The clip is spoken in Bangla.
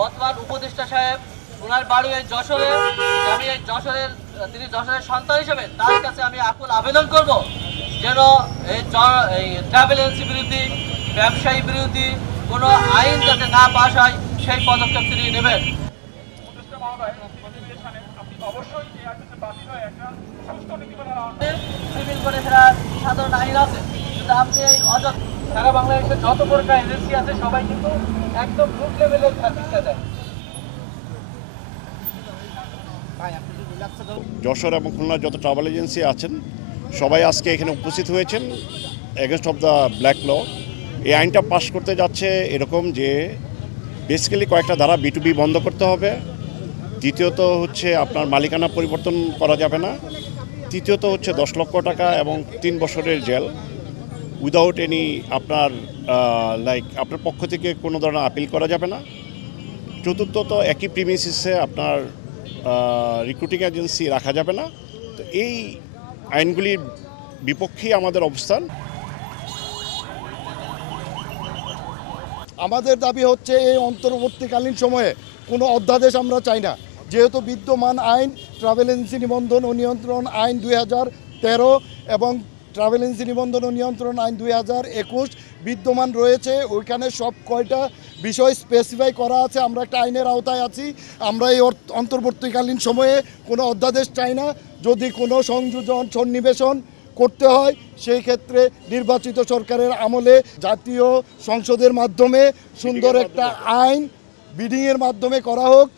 বর্তমান উপদেষ্টা সাহেব ওনার বাড়ি এই যশোরে, আমি এই যশোরের তিনি যশোরের সন্তান হিসেবে তার কাছে আমি আকুল আবেদন করব যেন এই ট্রাভেল এজেন্সি বিরোধী, ব্যবসায়ী বিরোধী কোনো আইন যাতে না পাস হয় সেই পদক্ষেপ তিনি নেবেন। সিভিল করে ফেরার সাধারণ আইন আছে, কিন্তু আপনি এই সারা বাংলাদেশে যত প্রকার এজেন্সি আছে সবাই কিন্তু একদম রুট লেভেলের ভিসা দেয়। যশোর এবং খুলনার যত ট্রাভেল এজেন্সি আছেন সবাই আজকে এখানে উপস্থিত হয়েছেন এগেনস্ট অফ দ্য ব্ল্যাক ল। এই আইনটা পাস করতে যাচ্ছে এরকম যে বেসিক্যালি কয়েকটা ধারা B2B বন্ধ করতে হবে, দ্বিতীয়ত হচ্ছে আপনার মালিকানা পরিবর্তন করা যাবে না, তৃতীয়ত হচ্ছে 10 লক্ষ টাকা এবং 3 বছরের জেল উইদাউট এনি আপনার আপনার পক্ষ থেকে কোনো ধরনের আপিল করা যাবে না, চতুর্থত একই প্রিমিসিসে আপনার রিক্রুটিং এজেন্সি রাখা যাবে না। তো এই আইনগুলির বিপক্ষেই আমাদের অবস্থান। আমাদের দাবি হচ্ছে এই অন্তর্বর্তীকালীন সময়ে কোনো অধ্যাদেশ আমরা চাই না, যেহেতু বিদ্যমান আইন ট্রাভেল এজেন্সি নিবন্ধন ও নিয়ন্ত্রণ আইন 2013 এবং ট্রাভেল এজেন্সি নিবন্ধন ও নিয়ন্ত্রণ আইন 2021 বিদ্যমান রয়েছে। ওইখানে সব কয়টা বিষয় স্পেসিফাই করা আছে। আমরা একটা আইনের আওতায় আছি। আমরা এই অন্তর্বর্তীকালীন সময়ে কোনো অধ্যাদেশ চাই না। যদি কোনো সংযোজন সন্নিবেশন করতে হয় সেই ক্ষেত্রে নির্বাচিত সরকারের আমলে জাতীয় সংসদের মাধ্যমে সুন্দর একটা আইন বিডিংয়ের মাধ্যমে করা হোক।